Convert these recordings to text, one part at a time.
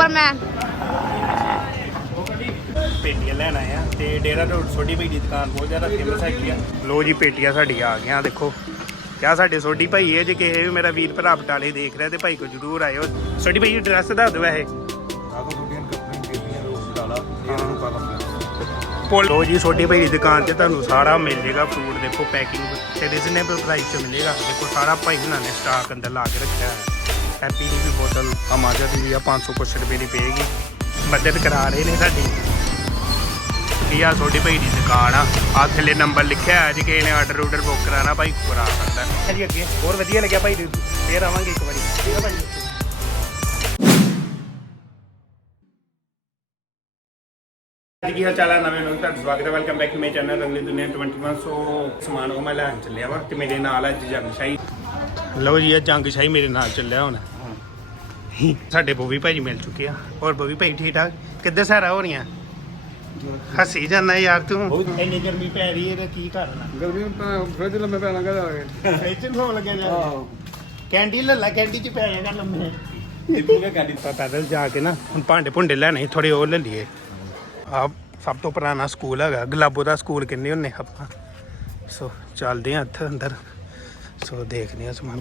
Superman ਪੇਟੀਆਂ ਲੈਣ ਆਏ ਆ ਤੇ ਡੇਰਾ ਰੋਡ ਸੋਢੀ ਭਾਈ ਦੀ ਦੁਕਾਨ ਬਹੁਤ ਜ਼ਿਆਦਾ ਫੇਮਸ ਹੈਗੀ ਆ। ਲੋ ਜੀ ਪੇਟੀਆਂ ਸਾਡੀਆਂ ਆ ਗਈਆਂ ਦੇਖੋ। ਕਿਆ ਸਾਡੇ ਸੋਢੀ ਭਾਈ ਹੈ ਜੇ ਕਿਸੇ ਵੀ ਮੇਰਾ ਵੀਰ ਭਰਾ ਬਟਾਲੇ ਦੇਖ ਰਿਹਾ ਤੇ ਭਾਈ ਕੋ ਜਰੂਰ ਆਇਓ। ਸੋਢੀ ਭਾਈ ਐਡਰੈਸ ਦੱਸ ਦਿਓ ਇਹ ਲੋ ਜੀ ਛੋਟੀ ਭਾਈ ਦੀ ਦੁਕਾਨ 'ਤੇ ਤੁਹਾਨੂੰ ਸਾਰਾ ਮਿਲ ਜੇਗਾ ਫਰੂਟ ਦੇਖੋ ਪੈਕਿੰਗ ਤੇ ਰੀਜ਼ਨੇਬਲ ਪ੍ਰਾਈਸ 'ਚ ਮਿਲੇਗਾ, ਦੇਖੋ, ਸਾਰਾ ਭਾਈ ਹੁਣਾਂ ਨੇ ਸਟਾਕ ਅੰਦਰ ਲਾ ਕੇ ਰੱਖਿਆ ਹੈ ਹੈਪੀ ਦੀ ਵੀ ਬੋਤਲ ਅਮਾਜ਼ਾ ਦੀ ਵੀ ਆ 500 ਕੁਛ ਰੁਪਏ ਦੀ ਪਏਗੀ। ਮਦਦ ਕਰਾ ਰਹੇ ਨੇ ਸਾਡੀ। ਇਹ ਆ, ਤੁਹਾਡੀ ਭਾਈ ਦੀ ਦੁਕਾਨ ਆ? ਆ ਥੱਲੇ ਨੰਬਰ ਲਿਖਿਆ ਹੈ ਜੇ ਕਿਸੇ ਨੇ ਆਰਡਰ ਆਰਡਰ ਬੁੱਕ ਕਰਾਣਾ ਭਾਈ ਕਰਾ ਸਕਦਾ। ਹੈ ਜੀ ਅੱਗੇ, ਹੋਰ ਵਧੀਆ ਲੱਗਿਆ ਭਾਈ ਫੇਰ ਆਵਾਂਗੇ ਇੱਕ ਵਾਰੀ। ਠੀਕ ਹੈ ਭਾਈ। ਕੀ ਹਾਲ ਚਾਲ ਹੈ ਨਵੇਂ ਲੋਕ ਤੁਹਾਡਾ ਸਵਾਗਤ ਹੈ। Welcome back to my channel ਰੰਗਲੀ ਦੁਨੀਆ 21 ਸੋ ਸਮਾਨ ਉਹ ਮੈਂ ਲੈਣ ਚੱਲਿਆ ਵਾ ਤੇ ਮੇਰੇ ਨਾਲ ਹੈ ਜੰਗ ਸ਼ਾਹੀ। ਲਓ ਜੀ ਇਹ ਜੰਗ ਸ਼ਾਹੀ ਮੇਰੇ ਨਾਲ ਚੱਲਿਆ ਹੁਣ। ਸਾਡੇ ਬੋਵੀ ਭਾਜੀ ਮਿਲ ਚੁੱਕੇ ਆ। ਹੋਰ ਬੋਵੀ ਭਾਈ ਠੀਕ ਠਾਕ? ਕਿੱਦਾਂ ਸਾਰਾ ਹੋ ਰਹੀਆਂ? ਹੱਸੀ ਜਾਂਦਾ ਯਾਰ ਤੂੰ। ਇੰਨੀ ਗਰਮੀ ਪੈ ਰਹੀ ਹੈ ਤੇ ਕੀ ਕਰਨਾ ਗਰਮੀ ਤਾਂ ਫ੍ਰਿਜ ਲੰਮੇ ਪੈਣਾ ਕਹਦਾ ਆ ਗਏ ਫ੍ਰਿਜ ਹੋਣ ਲੱਗਿਆ ਜਾ ਕੈਂਡੀ ਲੱਲਾ ਕੈਂਡੀ ਚ ਪੈ ਜਾਏਗਾ ਲੰਮੇ। ਇੱਥੋਂ ਕਾ ਗਾਡੀ ਪੈਦਲ ਜਾ ਕੇ ਨਾ ਹੁਣ ਭਾਂਡੇ ਭੁੰਡੇ ਲੈਣੇ ਥੋੜੇ ਹੋਰ ਲੈ ਲਈਏ। ਆ ਸਭ ਤੋਂ ਪੁਰਾਣਾ ਸਕੂਲ ਹੈਗਾ ਗੁਲਾਬੋ ਦਾ ਸਕੂਲ ਕਹਿੰਦੇ ਹੁੰਨੇ ਆਪਾਂ? ਸੋ ਚੱਲਦੇ ਆ ਇੱਥੇ ਅੰਦਰ। ਸੋ ਦੇਖਦੇ ਆ ਸਮਾਨ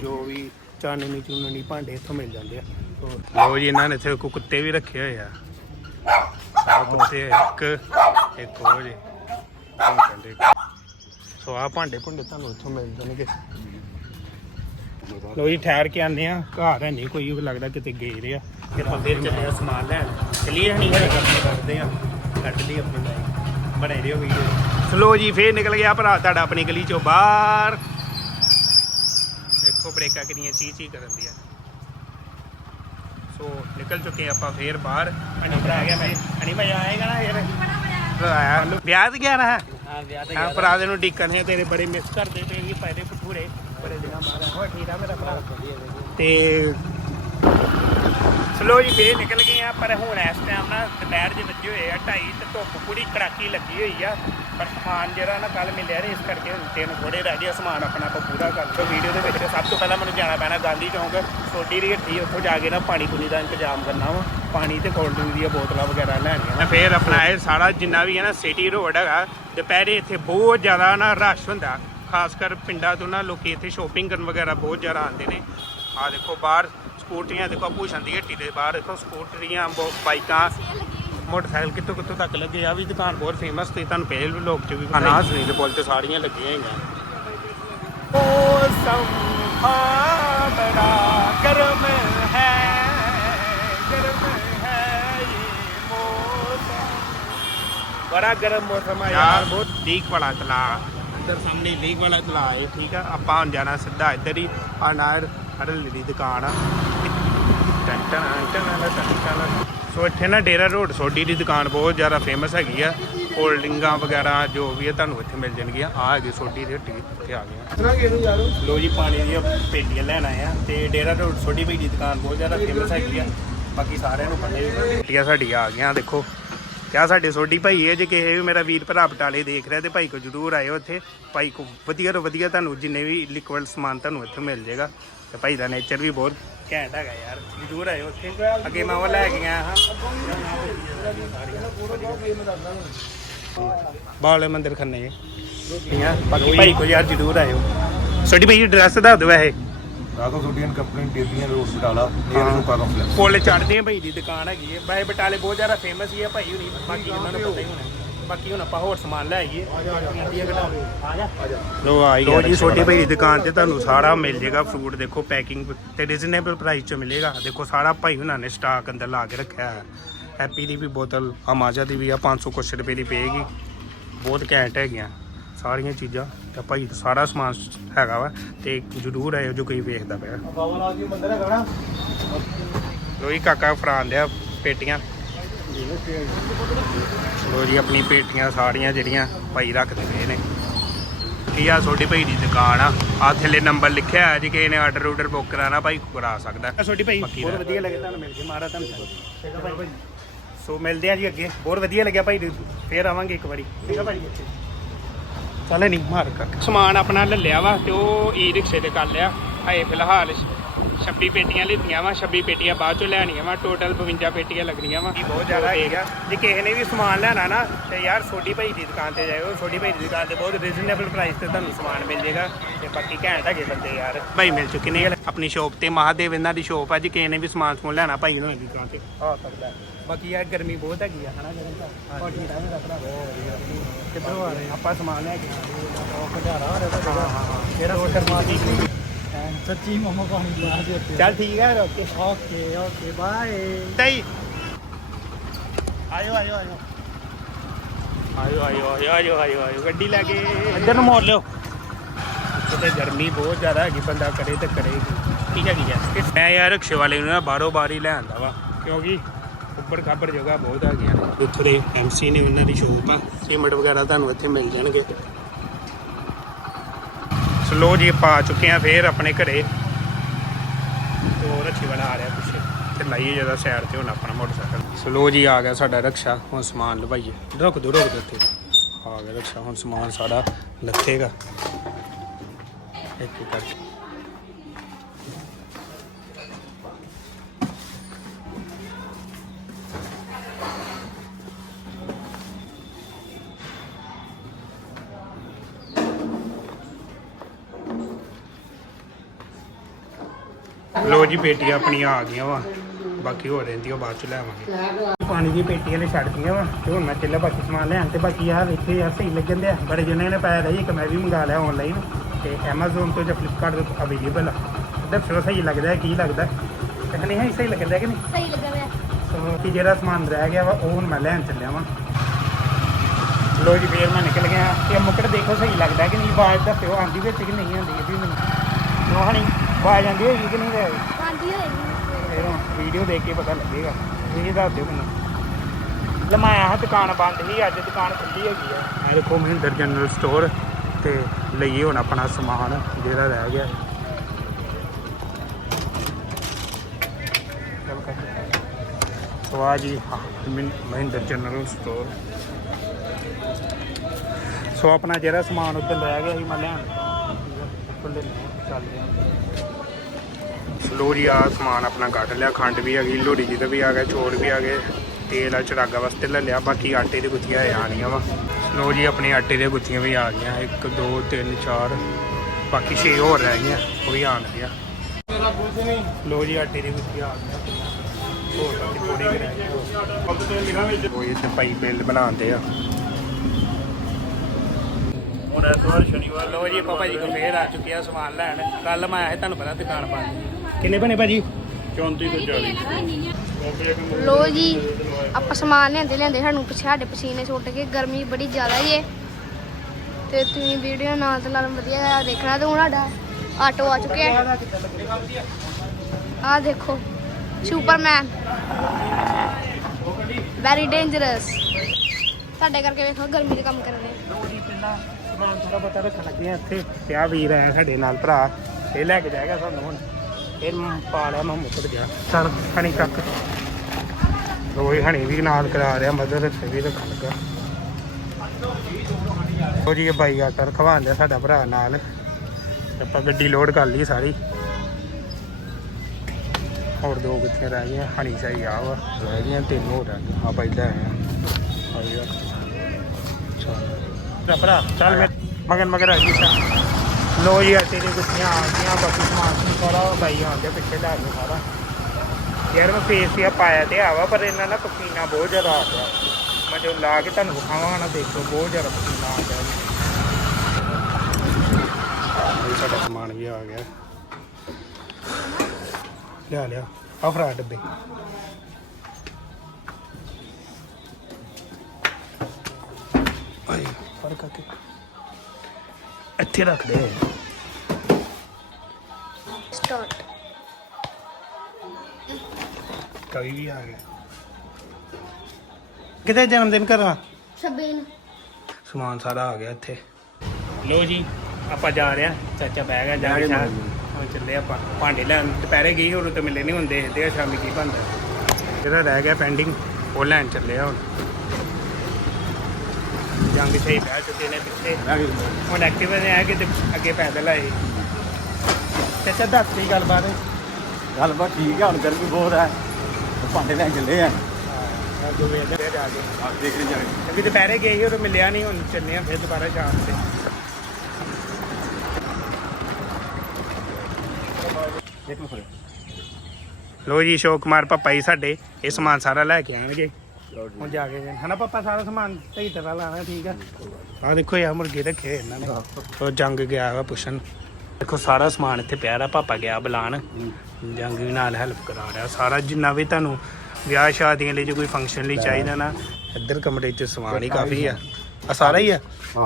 ਜੋ ਵੀ ਚਾਨਣੀ ਚੂਨਣੀ ਭਾਂਡੇ ਇੱਥੋਂ ਮਿਲ ਜਾਂਦੇ ਆ। ਸੋ ਲਓ ਜੀ ਇਹਨਾਂ ਨੇ ਇੱਥੇ ਕੁੱਤੇ ਵੀ ਰੱਖੇ ਹੋਏ ਆ। ਆ ਕੁੱਤੇ ਇੱਕ ਇੱਕ ਹੋ ਜੇ। ਸੋ ਆ ਭਾਂਡੇ ਭੁੰਡੇ ਤੁਹਾਨੂੰ ਇੱਥੋਂ ਮਿਲ ਜਾਣਗੇ। ਲੋ ਜੀ ਠਹਿਰ ਕੇ ਆਂਦੇ ਆ ਘਰ ਹੈ ਨਹੀਂ ਕੋਈ ਲੱਗਦਾ ਕਿਤੇ ਗਏ ਰਿਆ ਕਿ ਬੰਦੇ ਚੱਲੇ ਆ ਸਮਾਨ ਲੈਣ। ਚਲੀਏ ਨਹੀਂ ਹੈ ਕਰਦੇ ਆ। ਕੱਢ ਲਈ ਆਪਣੀ ਲਾਈਨ ਬਣੇ ਰਿਓ ਵੀਡੀਓ। ਸਲੋ ਜੀ ਫੇਰ ਨਿਕਲ ਗਿਆ ਭਰਾ ਤੁਹਾਡਾ ਆਪਣੀ ਗਲੀ ਚੋਂ ਬਾਹਰ। ਦੇਖੋ ਬ੍ਰੇਕਾਂ ਕਿੰਨੀਆਂ ਚੀ ਚੀ ਕਰਨ ਦੀਆਂ। ਸੋ ਨਿਕਲ ਚੁੱਕੇ ਆਪਾਂ ਫੇਰ ਬਾਹਰ। ਅਣੀ ਭਰਾ ਗਿਆ ਭਾਈ ਅਣੀ ਭਾਈ ਆਏਗਾ ਨਾ ਯਾਰ ਆਇਆ। ਵਿਆਹ ਤੇ ਗਿਆ ਨਾ? ਹੈ ਵਿਆਹ ਤੇ ਹਾਂ ਭਰਾ ਦੇ ਨੂੰ ਡਿੱਕਣ ਹੈ ਤੇਰੇ ਬੜੇ ਮਿਸ ਕਰਦੇ ਪਏ ਵੀ ਪਹਿਲੇ ਭਟੂਰੇ। ਬੜੇ ਦਿਨਾਂ ਬਾਅਦ ਹੋ ਠੀਕ ਆ ਮੇਰਾ ਭਰਾ। ਤੇ ਸਲੋ ਜੀ, ਫੇਰ ਨਿਕਲ ਗਏ ਆ, ਪਰ ਹੁਣ ਇਸ ਟਾਈਮ ਨਾ ਦੁਪਹਿਰ ਦੇ ਵੱਜੇ ਹੋਏ ਆ, ਢਾਈ ਤੇ ਧੁੱਪ ਪੂਰੀ ਕੜਾਕੀ ਲੱਗੀ ਹੋਈ ਆ, ਪਰ ਸਮਾਨ ਜਿਹੜਾ ਨਾ ਕੱਲ ਮਿਲਿਆ ਰੇ ਇਸ ਕਰਕੇ ਹੁਣ ਤਿੰਨ ਥੋੜੇ ਰਹਿ ਗਏ ਸਮਾਨ ਆਪਣਾ ਆਪਾਂ ਪੂਰਾ ਕਰ ਲਓ ਵੀਡੀਓ ਦੇ ਵਿੱਚ ਸਭ ਤੋਂ ਪਹਿਲਾਂ ਮੈਨੂੰ ਜਾਣਾ ਪੈਣਾ ਗਾਂਧੀ ਚੌਂਕ, ਛੋਟੀ ਦੀ ਹੱਟੀ, ਉੱਥੋਂ ਜਾ ਕੇ ਨਾ ਪਾਣੀ ਪੂਣੀ ਦਾ ਇੰਤਜ਼ਾਮ ਕਰਨਾ ਵਾ। ਪਾਣੀ ਤੇ ਕੋਲਡ ਡਰਿੰਕ ਦੀਆਂ ਬੋਤਲਾਂ ਵਗੈਰਾ ਲੈਣੀਆਂ ਨਾ ਫੇਰ ਆਪਣਾ ਇਹ ਸਾਰਾ ਜਿੰਨਾ ਵੀ ਹੈ ਨਾ ਸਿਟੀ ਰੋਡ ਹੈਗਾ, ਦੁਪਹਿਰੇ ਇੱਥੇ ਬਹੁਤ ਜ਼ਿਆਦਾ ਨਾ ਰਸ਼ ਹੁੰਦਾ। ਖਾਸ ਕਰ ਪਿੰਡਾਂ ਤੋਂ ਨਾ ਲੋਕੀ ਇੱਥੇ ਸ਼ੋਪਿੰਗ ਕਰਨ ਵਗੈਰਾ ਬਹੁਤ ਜ਼ਿਆਦਾ ਆਉਂਦੇ ਨੇ। ਆ ਦੇਖੋ ਬਾਹਰ ਸਕੂਟਰੀਆਂ ਦੇਖੋ ਭੂਸ਼ਣ ਦੀ ਹੱਟੀ ਦੇ ਬਾਹਰ ਦੇਖੋ ਸਕੂਟਰੀਆਂ ਬਾਈਕਾਂ ਮੋਟਰਸਾਈਕਲ ਕਿੱਥੋਂ ਕਿੱਥੋਂ ਤੱਕ ਲੱਗੇ ਆ ਵੀ ਦੁਕਾਨ ਬਹੁਤ ਫੇਮਸ ਤੇ ਤੁਹਾਨੂੰ ਪਹਿਲੇ ਲੋਕ ਚ ਵੀ ਖਾਣਾ ਸੁਣੀ ਦੇ ਪੁੱਲ ਤੇ ਸਾਰੀਆਂ ਲੱਗੀਆਂ ਹੈਗੀਆਂ ਮੌਸਮ ਹਾਂ ਬੜਾ ਗਰਮ ਹੈ ਗਰਮ ਹੈ ਇਹ ਮੌਸਮ। ਬੜਾ ਗਰਮ ਮੌਸਮ ਆ ਯਾਰ। ਬਹੁਤ ਲੀਕ ਵਾਲਾ ਤਲਾ ਅੰਦਰ ਸਾਹਮਣੇ ਲੀਕ ਵਾਲਾ ਤਲਾ ਹੈ ਠੀਕ ਆ? ਆਪਾਂ ਹੁਣ ਜਾਣਾ ਸਿੱਧਾ ਇੱਧਰ ਹੀ ਆ ਨਾਰ ਹਰਲ ਦੀ ਦੁਕਾਨ ਆ। ਸੋ ਇੱਥੇ ਨਾ ਡੇਰਾ ਰੋਡ ਸੋਡੀ ਦੀ ਦੁਕਾਨ ਬਹੁਤ ਜ਼ਿਆਦਾ ਫੇਮਸ ਹੈਗੀ ਆ। ਕੋਲਡਿੰਗਾਂ ਵਗੈਰਾ ਜੋ ਵੀ ਹੈ ਤੁਹਾਨੂੰ ਇੱਥੇ ਮਿਲ ਜਾਣਗੀਆਂ। ਆ ਹੈਗੀ ਸੋਡੀ ਦੀ ਹੱਟੀ ਇੱਥੇ ਆ ਯਾਰ ਲੋ ਜੀ ਪਾਣੀ ਦੀਆਂ ਪੇਟੀਆਂ ਲੈਣ ਆਏ ਆ ਤੇ ਡੇਰਾ ਰੋਡ ਛੋਟੀ ਭਾਈ ਦੀ ਦੁਕਾਨ ਬਹੁਤ ਜ਼ਿਆਦਾ ਫੇਮਸ ਹੈਗੀ ਆ। ਬਾਕੀ ਸਾਰਿਆਂ ਨੂੰ ਪਤਾ ਹੀ ਪੇਟੀਆਂ ਸਾਡੀਆਂ ਆ ਗਈਆਂ ਦੇਖੋ। ਕਿਆ ਸਾਡੇ ਸੋਢੀ ਭਾਈ ਹੈ ਜੇ ਕਿਸੇ ਵੀ ਮੇਰਾ ਵੀਰ ਭਰਾ ਬਟਾਲੇ ਦੇਖ ਰਿਹਾ ਤੇ ਭਾਈ ਕੋ ਜਰੂਰ ਆਇਓ ਇੱਥੇ। ਭਾਈ ਕੋ ਵਧੀਆ ਤੋਂ ਵਧੀਆ ਤੁਹਾਨੂੰ ਜਿੰਨੇ ਵੀ ਲਿਕਵਿਡ ਸਮਾਨ ਤੁਹਾਨੂੰ ਇੱਥੇ ਮਿਲ ਜਾਏਗਾ। ਤੇ ਭਾਈ ਦਾ ਨੇਚਰ ਵੀ ਬਹੁਤ ਘੈਂਟ ਹੈਗਾ ਯਾਰ ਜਰੂਰ ਆਇਓ ਉੱਥੇ। ਅੱਗੇ ਮੈਂ ਉਹ ਲੈ ਕੇ ਗਿਆ ਹਾਂ। ਬਾਲੇ ਮੰਦਿਰ ਖੰਨੇ ਹੈ ਬਾਕੀ ਭਾਈ ਕੋ ਯਾਰ ਜਰੂਰ ਆਇਓ। ਸੋਢੀ ਭਾਈ ਐਡਰੈਸ ਦੱਸ ਦਿਓ ਵੈਸੇ। ਆਗੋ ਤੁਹਾਡੀਆਂ ਕੰਪਨੀ ਕਿਹੜੀਆਂ ਰੋਜ਼ ਡਾਲਾ ਇਹ ਨੂੰ ਪਾ ਲੰਦਾ ਪੁੱਲ ਚੜਦੇ ਆ ਭਾਈ ਦੀ ਦੁਕਾਨ ਹੈਗੀ ਹੈ ਬਾਈ ਬਟਾਲੇ ਬਹੁਤ ਜ਼ਿਆਦਾ ਫੇਮਸ ਹੀ ਹੈ ਭਾਈ ਹੁਣੀ ਬਾਕੀ ਇਹਨਾਂ ਨੂੰ ਪਤਾ ਹੀ ਹੋਣਾ। ਬਾਕੀ ਹੁਣ ਆਪਾਂ ਹੋਰ ਸਮਾਨ ਲੈ ਆਈਏ। ਇੰਡੀਆ ਕਢਾ ਆ ਜਾ। ਲੋ ਆਈ ਲੋ ਜੀ। ਛੋਟੀ ਭਾਈ ਦੀ ਦੁਕਾਨ ਤੇ ਤੁਹਾਨੂੰ ਸਾਰਾ ਮਿਲ ਜਾਏਗਾ ਫਰੂਟ ਦੇਖੋ ਪੈਕਿੰਗ ਤੇ ਰੀਜ਼ਨੇਬਲ ਪ੍ਰਾਈਸ 'ਚ ਮਿਲੇਗਾ। ਦੇਖੋ ਸਾਰਾ ਭਾਈ ਹੁਣਾਂ ਨੇ ਸਟਾਕ ਅੰਦਰ ਲਾ ਕੇ ਰੱਖਿਆ ਹੈ। ਹੈਪੀ ਦੀ ਵੀ ਬੋਤਲ ਅਮਾਜ਼ਾ ਦੀ ਵੀ ਆ 500 ਕੁਛ ਰੁਪਏ ਦੀ ਪਏਗੀ। ਬਹੁਤ ਘੈਂਟ ਹੈਗੀਆਂ ਸਾਰੀਆਂ ਚੀਜ਼ਾਂ। ਤੇ ਭਾਈ ਸਾਰਾ ਸਮਾਨ ਹੈਗਾ ਵਾ ਤੇ ਜਰੂਰ ਆਇਓ ਜੋ ਕੋਈ ਵੇਖਦਾ ਪਿਆ। ਬਾਬਾ ਜੀ ਮੰਦਰ ਹੈਗਾ ਨਾ? ਲੋਈ ਕਾਕਾ ਫਰਾਨ ਲਿਆ ਪੇਟੀਆਂ। ਲੋ ਜੀ ਆਪਣੀ ਪੇਟੀਆਂ ਸਾਰੀਆਂ ਜਿਹੜੀਆਂ ਭਾਈ ਰੱਖਦੇ ਪਏ ਨੇ। ਕੀ ਆ ਛੋਟੀ ਭਾਈ ਦੀ ਦੁਕਾਨ ਆ? ਆ ਥੱਲੇ ਨੰਬਰ ਲਿਖਿਆ ਹੈ ਜੇ ਕਿਸੇ ਨੇ ਆਰਡਰ ਆਰਡਰ ਬੁੱਕ ਕਰਾਣਾ ਭਾਈ ਕਰਾ ਸਕਦਾ। ਛੋਟੀ ਭਾਈ। ਬਹੁਤ ਵਧੀਆ ਲੱਗੇ ਤੁਹਾਨੂੰ ਮਿਲ ਕੇ ਮਾਰਾ ਤੁਹਾਨੂੰ ਸੋ ਮਿਲਦੇ ਆ ਜੀ ਅੱਗੇ। ਬਹੁਤ ਵਧੀਆ ਲੱਗਿਆ ਭਾਈ ਫੇਰ ਆਵਾਂਗੇ ਇੱਕ ਵਾਰੀ। ਠੀਕ ਆ ਭਾਈ। ਚੱਲ ਨਹੀਂ ਮਾਰ ਕਰ ਸਮਾਨ ਆਪਣਾ ਲੈ ਲਿਆ ਵਾ ਤੇ ਉਹ ਈ ਰਿਕਸ਼ੇ ਤੇ ਕਰ ਲਿਆ। ਹਾਏ ਫਿਲਹਾਲ 26 ਪੇਟੀਆਂ ਲਿੱਤੀਆਂ ਵਾ 26 ਪੇਟੀਆਂ ਬਾਅਦ ਚੋਂ ਲੈਣੀਆਂ ਵਾ ਟੋਟਲ 52 ਪੇਟੀਆਂ ਲੱਗਣੀਆਂ ਵਾ। ਬਹੁਤ ਜ਼ਿਆਦਾ ਹੈਗਾ ਜੇ ਕਿਸੇ ਨੇ ਵੀ ਸਮਾਨ ਲੈਣਾ ਨਾ ਤੇ ਯਾਰ ਸੋਢੀ ਭਾਈ ਦੀ ਦੁਕਾਨ ਤੇ ਜਾਇਓ ਸੋਢੀ ਭਾਈ ਦੀ ਦੁਕਾਨ ਤੇ ਬਹੁਤ ਰੀਜ਼ਨੇਬਲ ਪ੍ਰਾਈਸ ਤੇ ਤੁਹਾਨੂੰ ਸਮਾਨ ਮਿਲ ਜਾਏਗਾ। ਤੇ ਬਾਕੀ ਘੈਂਟ ਹੈਗੇ ਬੰਦੇ ਯਾਰ। ਭਾਈ ਮਿਲ ਚੁੱਕੇ ਨੇ ਆਪਣੀ ਸ਼ੋਪ ਤੇ ਮਹਾਦੇਵ ਇਹਨਾਂ ਦੀ ਸ਼ੋਪ ਆ ਜੇ ਕਿਸੇ ਨੇ ਵੀ ਸਮਾਨ ਸਮੂਨ ਲੈਣਾ ਭਾਈ ਉਹਨਾਂ ਦੀ ਦੁਕਾਨ ਤੇ। ਆ ਸਕਦਾ ਹੈ। ਬਾਕੀ ਯਾਰ ਗਰਮੀ ਬਹੁਤ ਹੈਗੀ ਆ ਹਨਾ ਗਰਮੀ ਤਾਂ। ਠੀਕ ਠਾਕ ਮੇਰਾ ਭਰਾ ਬਹੁਤ ਵਧੀਆ ਕਿੱਧਰੋਂ ਆ ਰਹੇ? ਆਪਾਂ ਸਮਾਨ ਲੈ ਕੇ ਉਹ ਖੰਡਾਰਾ ਆ ਰਿਹਾ ਤਾਂ ਹਾਂ ਹਾਂ ਕਿਹੜਾ ਹੋਰ ਕਰਮਾ ਨਹੀਂ ਸੱਚੀ ਮਮਾ ਪਾਣੀ ਪਾ ਦੇ ਉੱਤੇ ਚੱਲ ਠੀਕ ਹੈ ਓਕੇ। Okay okay bye. ਤਾਈ ਆਇਓ ਆਇਓ ਆਇਓ। ਆਇਓ ਆਇਓ ਆਇਓ ਆਇਓ ਆਇਓ ਆਇਓ ਗੱਡੀ ਲੈ ਕੇ। ਇੱਧਰ ਨੂੰ ਮੋੜ ਲਿਓ। ਤੇ ਗਰਮੀ ਬਹੁਤ ਜ਼ਿਆਦਾ ਹੈਗੀ ਬੰਦਾ ਕਰੇ ਤੇ ਕਰੇ। ਠੀਕ ਹੈ ਠੀਕ ਹੈ। ਮੈਂ ਯਾਰ ਰਿਕਸ਼ੇ ਵਾਲੇ ਨੂੰ ਨਾ ਬਾਹਰੋਂ ਬਾਹਰ ਹੀ ਲੈ ਆਂਦਾ ਵਾ ਕਿਉਂਕਿ ਉੱਪਰ ਖਾਪਰ ਜਗ੍ਹਾ ਬਹੁਤ ਹੈਗੀਆਂ ਨੇ। ਇੱਥੇ ਦੇ ਐਮਸੀ ਨੇ ਉਹਨਾਂ ਦੀ ਸ਼ੋਪ ਆ। ਸੀਮਟ ਵਗੈਰਾ ਤੁਹਾਨੂੰ ਇੱਥੇ ਮਿਲ ਜਾਣਗੇ। ਸਲੋ ਜੀ, ਆਪਾਂ ਆ ਚੁੱਕੇ ਆ ਫੇਰ ਆਪਣੇ ਘਰੇ। ਤੇ ਉਹ ਰੱਖੀ ਵਾਲਾ ਆ ਰਿਹਾ ਪਿੱਛੇ ਤੇ ਲਾਈਏ ਜਦਾ ਸਾਈਡ ਤੇ ਹੁਣ ਆਪਣਾ ਮੋਟਰਸਾਈਕਲ। ਸਲੋ ਜੀ, ਆ ਗਿਆ ਸਾਡਾ ਰਕਸ਼ਾ, ਹੁਣ ਸਮਾਨ ਲਵਾਈਏ। ਰੁਕ ਦੋ ਰੁਕ ਦੋ ਆ ਗਿਆ ਰਕਸ਼ਾ, ਹੁਣ ਸਮਾਨ ਸਾਡਾ ਲੱਥੇਗਾ। ਇੱਕ ਇੱਕ ਕਰਕੇ ਲੋ ਜੀ ਪੇਟੀਆਂ ਆਪਣੀਆਂ ਆ ਗਈਆਂ ਵਾ। ਬਾਕੀ ਹੋਰ ਰਹਿੰਦੀਆਂ ਬਾਅਦ ਚ ਲੈਵਾਂਗੇ ਪਾਣੀ ਦੀ ਪੇਟੀਆਂ ਨੇ ਛੱਡਤੀਆਂ ਵਾ। ਤੇ ਹੁਣ ਮੈਂ ਚੱਲਿਆ ਬਾਕੀ ਸਮਾਨ ਲੈਣ ਤੇ ਬਾਕੀ ਯਾਰ ਇੱਥੇ ਯਾਰ ਸਹੀ ਲੱਗਣ ਦੇ ਬੜੇ ਜਣੇ ਨੇ ਪਾਇਆ ਰਹੀ ਇੱਕ ਮੈਂ ਵੀ ਮੰਗਾ ਲਿਆ ਆਨਲਾਈਨ ਤੇ Amazon ਤੋਂ ਜਾਂ Flipkart ਤੋਂ ਅਵੇਲੇਬਲ ਆ। ਦੱਸੋ ਸਹੀ ਲੱਗਦਾ ਹੈ ਕੀ ਲੱਗਦਾ ਹੈ? ਨਹੀਂ ਹੈ ਸਹੀ ਲੱਗਦਾ ਕਿ ਨਹੀਂ? ਸਹੀ ਲੱਗਾ ਮੈਂ ਸੋ ਕਿ ਜਿਹੜਾ ਸਮਾਨ ਰਹਿ ਗਿਆ ਵਾ ਉਹ ਹੁਣ ਮੈਂ ਲੈਣ ਚੱਲਿਆ ਵਾਂ। ਲੋ ਜੀ ਫੇਰ ਮੈਂ ਨਿਕਲ ਗਿਆ। ਤੇ ਮੁਕੜ ਦੇਖੋ ਸਹੀ ਲੱਗਦਾ ਕਿ ਨਹੀਂ? ਆਵਾਜ਼ ਦਾ ਪਿਓ ਆਂਦੀ ਵਿੱਚ ਕਿ ਨਹੀਂ ਆਂਦੀ ਇਹ ਵੀ ਮੈਨੂੰ। ਕਿਉਂ ਆਵਾਜ਼ ਆਂਦੀ ਹੋਈ ਕਿ ਨਹੀਂ ਆਈ? ਆਂਦੀ ਹੋਏਗੀ। ਫਿਰ ਵੀਡੀਓ ਦੇਖ ਕੇ ਪਤਾ ਲੱਗੇਗਾ। ਇਹ ਦੱਸ ਦਿਓ ਮੈਨੂੰ। ਲਮਾਇਆ ਹੈ ਦੁਕਾਨ ਬੰਦ ਸੀ ਅੱਜ ਦੁਕਾਨ ਖੁੱਲੀ ਹੈਗੀ ਆ। ਮੈਂ ਦੇਖੋ ਮਹਿੰਦਰ ਜਨਰਲ ਸਟੋਰ ਤੇ ਲਈਏ ਹੁਣ ਆਪਣਾ ਸਮਾਨ ਜਿਹੜਾ ਰਹਿ ਗਿਆ। ਚੱਲ ਕਰ। ਸੋ ਆ ਜੀ ਹਾਂ, ਮਹਿੰ- ਮਹਿੰਦਰ ਜਨਰਲ ਸਟੋਰ ਸੋ ਆਪਣਾ ਜਿਹੜਾ ਸਮਾਨ ਉੱਧਰ ਰਹਿ ਗਿਆ ਸੀ ਮੈਂ ਲੈਣ। ਚੱਲ ਰਿਹਾ ਲੋ ਜੀ ਆ ਸਮਾਨ ਆਪਣਾ ਕੱਢ ਲਿਆ, ਖੰਡ ਵੀ ਹੈਗੀ ਲੋੜੀ ਜੀ ਦਾ ਵੀ ਆ ਗਿਆ ਚੋਰ ਵੀ ਆ ਗਏ, ਤੇਲ ਆ ਚਰਾਗਾ ਵਾਸਤੇ ਲੈ ਲਿਆ, ਬਾਕੀ ਆਟੇ ਦੀ ਗੁੱਥੀਆਂ ਆ ਗਈਆਂ ਵਾ। ਲੋ ਜੀ, ਆਪਣੇ ਆਟੇ ਦੀਆਂ ਗੁੱਥੀਆਂ ਵੀ ਆ ਗਈਆਂ 1 2 3 4 ਬਾਕੀ 6 ਹੋਰ ਰਹਿ ਗਈਆਂ, ਉਹ ਵੀ ਆਣ ਗਿਆ। ਲੋ ਜੀ, ਆਟੇ ਦੀ ਗੁੱਥੀਆਂ ਆ ਗਈਆਂ, ਹੋਰ ਬਾਕੀ ਥੋੜੀ ਵੀ ਰਹਿ ਗਈ ਉਹ ਇੱਥੇ ਪਾਈ ਬਿੱਲ ਬਣਾਉਂਦੇ ਆ। ਹੁਣ ਐਤਵਾਰ ਸ਼ਨੀਵਾਰ ਲੋ ਜੀ ਪਾਪਾ ਜੀ ਕੋ ਫੇਰ ਆ ਚੁੱਕੇ ਸਮਾਨ ਲੈਣ। ਕੱਲ ਮੈਂ ਆਇਆ ਤੁਹਾਨੂੰ ਪਤਾ ਦੁਕਾਨ ਬੰਦ ਕਿੰਨੇ ਬਣੇ ਭਾਜੀ? 34 ਤੋਂ 40 ਲੋ ਜੀ ਆਪਾਂ ਸਮਾਨ ਲਿਆਂਦੇ ਲਿਆਂਦੇ ਸਾਨੂੰ ਪਿੱਛੇ ਸਾਡੇ ਪਸੀਨੇ ਛੁੱਟ ਗਏ ਗਰਮੀ ਬੜੀ ਜ਼ਿਆਦਾ ਹੀ ਏ। ਤੇ ਤੁਸੀਂ ਵੀਡੀਓ ਨਾਲ ਤੇ ਨਾਲ ਵਧੀਆ ਦੇਖਣਾ ਤੇ ਹੁਣ ਸਾਡਾ ਆਟੋ ਆ ਚੁੱਕਿਆ। ਆ ਦੇਖੋ ਸੁਪਰਮੈਨ ਵੈਰੀ ਡੇਂਜਰਸ ਸਾਡੇ ਕਰਕੇ ਵੇਖੋ ਗਰਮੀ ਦੇ ਕੰਮ ਕਰਨੇ ਜੀ ਪਹਿਲਾਂ ਸਮਾਨ ਥੋੜਾ ਬਹੁਤਾ ਰੱਖਣ ਲੱਗੇ ਆ ਇੱਥੇ। ਪਿਆ ਵੀਰ ਆਇਆ ਸਾਡੇ ਨਾਲ ਭਰਾ। ਇਹ ਲੈ ਕੇ ਜਾਏਗਾ ਸਾਨੂੰ ਹੁਣ। ਫਿਰ ਮੈਂ ਪਾ ਲਿਆ ਮੈਂ ਮੁੱਕਰ ਗਿਆ। ਚਲ ਹਣੀ ਚੱਕ। ਰੋਈ ਹਣੀ ਵੀ ਨਾਲ ਕਰਾ ਰਿਹਾ ਮਦਰ ਇੱਥੇ ਵੀ ਰੱਖਣ ਲੱਗਾ। ਉਹ ਜੀ ਇਹ ਬਾਈ ਆਟਾ ਰਖਵਾਉਂਦਾ ਸਾਡਾ ਭਰਾ ਨਾਲ। ਆਪਾਂ ਗੱਡੀ ਲੋਡ ਕਰ ਲਈ ਸਾਰੀ। ਹੋਰ ਦੋ ਕਿੱਥੇ ਰਹਿ ਗਈਆਂ ਹਣੀ ਸਹੀ ਆ ਵਾ। ਰਹਿ ਗਈਆਂ ਤਿੰਨ ਹੋਰ ਆਪਾਂ ਆਏ ਆ ਆ ਗਿਆ ਚੱਲ ਭਰਾ ਚੱਲ ਮੈਂ ਮਗਨ ਮਗਰ ਆ ਗਈ ਸਾ ਲੋ ਜੀ ਆ ਤੇਰੇ ਗੁੱਤੀਆਂ ਆ ਗਈਆਂ, ਬਾਕੀ ਸਮਾਨ ਸਮੂਨ ਸਾਰਾ ਉਹ ਬਾਈ ਆਉਂਦੇ ਪਿੱਛੇ ਲੈ ਕੇ ਸਾਰਾ। ਯਾਰ, ਮੈਂ ਫੇਸ ਤੇ ਪਾਇਆ ਤੇ ਆਵਾ ਪਰ ਇਹਨਾਂ ਦਾ ਪਸੀਨਾ ਬਹੁਤ ਜ਼ਿਆਦਾ ਆ ਗਿਆ। ਮੈਂ ਜੋ ਲਾ ਕੇ ਤੁਹਾਨੂੰ ਵਿਖਾਵਾਂ ਨਾ ਦੇਖੋ, ਬਹੁਤ ਜ਼ਿਆਦਾ ਪਸੀਨਾ ਆ ਗਿਆ। ਇਹ ਸਾਡਾ ਸਮਾਨ ਵੀ ਆ ਗਿਆ। ਲਿਆ ਲਿਆ। ਆ ਫਰਾ ਡੱਬੇ। ਆਏ। ਫੜ ਕੇ। ਇੱਥੇ ਰੱਖ ਦੇ ਸਟਾਰਟ ਕਵੀ ਵੀ ਆ ਗਿਆ ਕਿਤੇ ਜਨਮ ਦਿਨ ਕਰਵਾ ਸ਼ਬੀਨ ਸਮਾਨ ਸਾਰਾ ਆ ਗਿਆ ਇੱਥੇ। ਲੋ ਜੀ ਆਪਾਂ ਜਾ ਰਹੇ ਆ ਚਾਚਾ ਬਹਿ ਗਿਆ ਜਾ ਕੇ ਸ਼ਾਮ ਹੁਣ ਚੱਲੇ ਆਪਾਂ। ਭਾਂਡੇ ਲੈਣ। ਦੁਪਹਿਰੇ ਗਈ ਹੋਰ ਤਾਂ ਮਿਲੇ ਨਹੀਂ ਹੁੰਦੇ। ਦੇਖਦੇ ਆ ਸ਼ਾਮੀ ਕੀ ਬਣਦਾ। ਜਿਹੜਾ ਰਹਿ ਗਿਆ ਪੈਂਡਿੰਗ ਉਹ ਲੈਣ ਚੱਲੇ ਆ ਹੁਣ। ਜੰਗ ਸਹੀ ਬਹਿ ਚੁੱਕੇ ਨੇ ਪਿੱਛੇ। ਹੁਣ ਐਕਟਿਵ ਨੇ ਆ ਕਿ ਤੇ ਅੱਗੇ ਪੈਦਲ ਆਏ। ਚਾਚਾ ਦੱਸ ਦੀ ਗੱਲਬਾਤ ਗੱਲਬਾਤ ਠੀਕ ਆ ਹੁਣ ਗਰਮੀ ਬਹੁਤ ਹੈ। ਭਾਂਡੇ ਲੈ ਚੱਲੇ ਆ। ਕੇ। ਆ ਦੇਖ ਲਈ ਜਾਣੇ ਕਿਉਂਕਿ ਦੁਪਹਿਰੇ ਗਏ ਸੀ ਉਦੋਂ ਮਿਲਿਆ ਨਹੀਂ ਹੁਣ ਚੱਲੇ ਆ ਫਿਰ ਦੁਬਾਰਾ ਸ਼ਾਮ ਤੇ। ਲੋ ਜੀ ਸ਼ੋਕ ਕੁਮਾਰ ਪਾਪਾ ਜੀ ਸਾਡੇ ਇਹ ਸਮਾਨ ਸਾਰਾ ਲੈ ਕੇ ਆਣਗੇ। ਹੁਣ ਜਾ ਕੇ ਹਨਾ ਪਾਪਾ ਸਾਰਾ ਸਮਾਨ ਸਹੀ ਤਰ੍ਹਾਂ ਲਾਣਾ ਠੀਕ ਆ? ਆ ਦੇਖੋ ਯਾ ਮੁਰਗੇ ਰੱਖੇ ਇਹਨਾਂ ਨੇ। ਉਹ ਜੰਗ ਗਿਆ ਵਾ ਪੁੱਛਣ। ਦੇਖੋ ਸਾਰਾ ਸਮਾਨ ਇੱਥੇ ਪਿਆ ਰਾ ਪਾਪਾ ਗਿਆ ਬੁਲਾਣ। ਜੰਗ ਵੀ ਨਾਲ ਹੈਲਪ ਕਰਾ ਰਿਹਾ। ਸਾਰਾ ਜਿੰਨਾ ਵੀ ਤੁਹਾਨੂੰ ਵਿਆਹ ਸ਼ਾਦੀਆਂ ਲਈ ਜੇ ਕੋਈ ਫੰਕਸ਼ਨ ਲਈ ਚਾਹੀਦਾ ਨਾ ਇੱਧਰ ਕਮਰੇ 'ਚ ਸਮਾਨ ਹੀ ਕਾਫੀ ਆ। ਆ। ਸਾਰਾ ਹੀ ਆ।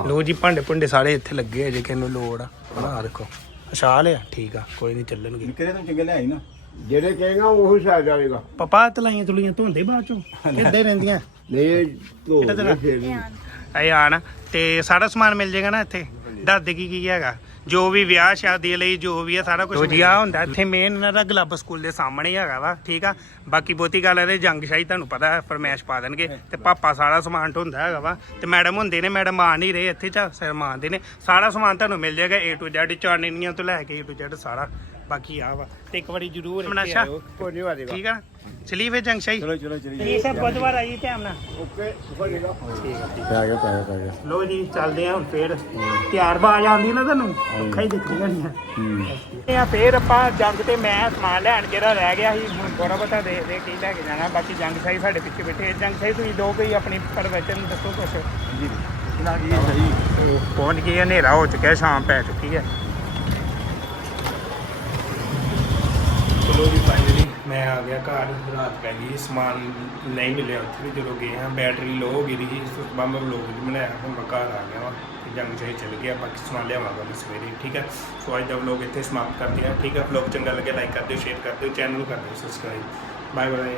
ਲੋ ਜੀ ਭਾਂਡੇ ਭੁੰਡੇ ਸਾਰੇ ਇੱਥੇ ਲੱਗੇ ਆ ਜੇ ਕਿਸੇ ਨੂੰ ਲੋੜ ਆ। ਆ ਦੇਖੋ ਅਸ਼ਾਲ ਆ ਠੀਕ ਆ ਕੋਈ ਨਹੀਂ ਚੱਲਣਗੇ। ਨਿਕਰੇ ਤੋਂ ਚੰਗੇ ਲਿਆਈ ਨਾ। ਜਿਹੜੇ ਕਹੇਗਾ ਉਹ ਹੀ ਆ ਜਾਵੇਗਾ। ਪਾਪਾ ਤਲਾਈਆਂ ਤੁਲੀਆਂ ਧੋਂਦੇ ਬਾਅਦ ਚੋਂ? ਹੀ ਰਹਿੰਦੀਆਂ? ਨਹੀਂ? ਕੇ ਫਿਰ ਵੀ। ਇਹ ਆਣ। ਤੇ ਸਾਰਾ ਸਮਾਨ ਮਿਲ ਜਾਏਗਾ ਨਾ ਇੱਥੇ? ਦੱਸ ਦੇ ਕੀ ਕੀ ਹੈਗਾ? ਜੋ ਵੀ ਵਿਆਹ ਸ਼ਾਦੀ ਲਈ ਜੋ ਵੀ ਹੈ ਸਾਰਾ ਕੁਝ ਜੀ ਆ ਹੁੰਦਾ। ਇੱਥੇ ਮੇਨ ਇਹਨਾਂ ਦਾ ਗਲੱਬ ਸਕੂਲ ਦੇ ਸਾਹਮਣੇ ਹੀ ਹੈਗਾ ਵਾ ਠੀਕ ਆ? ਬਾਕੀ ਬਹੁਤੀ ਗੱਲ ਇਹਦੇ ਜੰਗਸ਼ਾਹੀ ਤੁਹਾਨੂੰ ਪਤਾ ਹੈ ਫਰਮੈਸ਼ ਪਾ ਦੇਣਗੇ। ਤੇ ਪਾਪਾ ਸਾਰਾ ਸਮਾਨ ਢੋਂਦਾ ਹੈਗਾ ਵਾ। ਤੇ ਮੈਡਮ ਹੁੰਦੇ ਨੇ ਮੈਡਮ ਆ ਨਹੀਂ ਰਹੇ ਇੱਥੇ ਚ ਸਿਰ ਮਾਰਦੇ ਨੇ। ਸਾਰਾ ਸਮਾਨ ਤੁਹਾਨੂੰ ਮਿਲ ਜਾਏਗਾ A to Z ਚਾਨਣੀਆਂ ਤੋਂ ਲੈ ਕੇ A to Z ਸਾਰਾ। ਬਾਕੀ ਆ ਵਾ। ਤੇ ਇੱਕ ਵਾਰੀ ਜ਼ਰੂਰ ਇੱਥੇ ਮਨਾਸ਼ਾ। ਆਇਓ। ਕੋਈ ਨਹੀਂ ਵਾਜੇਗਾ ਠੀਕ ਆ? ਚਲੀ ਫੇ ਜੰਗਸ਼ਾਹੀ ਚਲੋ ਚਲੋ ਚਲੀ। ਜੀ ਸਰ ਬੁੱਧਵਾਰ ਆਈ ਟਾਈਮ ਨਾਲ। ਓਕੇ ਵਾਜੇਗਾ ਠੀਕ ਆ ਠੀਕ ਪੈ ਗਿਆ ਪੈ ਲੋ ਜੀ ਚੱਲਦੇ ਆ ਹੁਣ ਫੇਰ। ਤਿਆਰ ਬਾਜ ਆਉਂਦੀ ਨਾ ਤੁਹਾਨੂੰ? ਅੱਖਾਂ ਹੀ ਦਿਖ ਰਹੀਆਂ ਨੇ ਇਹ ਆ ਫੇਰ ਆਪਾਂ ਜੰਗ ਤੇ ਮੈਂ ਸਮਾਨ ਲੈਣ ਜਿਹੜਾ ਰਹਿ ਗਿਆ ਸੀ ਹੁਣ ਥੋੜਾ ਬਹੁਤਾ ਦੇ ਦੇ ਕੀ ਲੈ ਕੇ ਜਾਣਾ। ਬਾਕੀ ਜੰਗ ਸਾਈ ਸਾਡੇ ਪਿੱਛੇ ਬੈਠੇ ਜੰਗ ਸਾਈ ਤੁਸੀਂ ਦੋ ਕੋਈ ਆਪਣੀ ਪ੍ਰਵਚਨ ਦੱਸੋ ਕੁਛ। ਜੀ। ਸਹੀ ਪਹੁੰਚ ਗਏ ਹਨੇਰਾ ਹੋ ਚੁੱਕਿਆ ਸ਼ਾਮ ਪੈ ਚੁੱਕੀ ਹੈ। ਚਲੋ ਜੀ ਫਾਈਨਲੀ ਮੈਂ ਆ ਗਿਆ ਘਰ, ਰਾਤ ਪੈ ਗਈ, ਸਮਾਨ ਨਹੀਂ ਮਿਲਿਆ ਉੱਥੇ ਵੀ ਜਦੋਂ ਗਏ ਹਾਂ ਬੈਟਰੀ ਲੋ ਹੋ ਗਈ ਸੀ ਉਸ ਤੋਂ ਬਾਅਦ ਮੈਂ ਵਲੋਗ ਵੀ ਬਣਾਇਆ ਹੁਣ ਮੈਂ ਘਰ ਆ ਗਿਆ ਵਾ, ਤੇ ਜੰਗ ਚਾਹੀ ਚੱਲ ਗਿਆ ਬਾਕੀ ਸਮਾਨ ਲਿਆਵਾਂਗਾ ਮੈਂ ਸਵੇਰੇ, ਠੀਕ ਹੈ? ਸੋ ਅੱਜ ਦਾ ਵਲੋਗ ਇੱਥੇ ਸਮਾਪਤ ਕਰਦੇ ਹਾਂ, ਠੀਕ ਹੈ? ਵਲੋਗ ਚੰਗਾ ਲੱਗਿਆ ਲਾਈਕ ਕਰ ਦਿਓ ਸ਼ੇਅਰ ਕਰ ਦਿਓ ਚੈਨਲ ਨੂੰ ਕਰ ਦਿਓ ਸਬਸਕ੍ਰਾਈਬ ਬਾਏ ਬਾਏ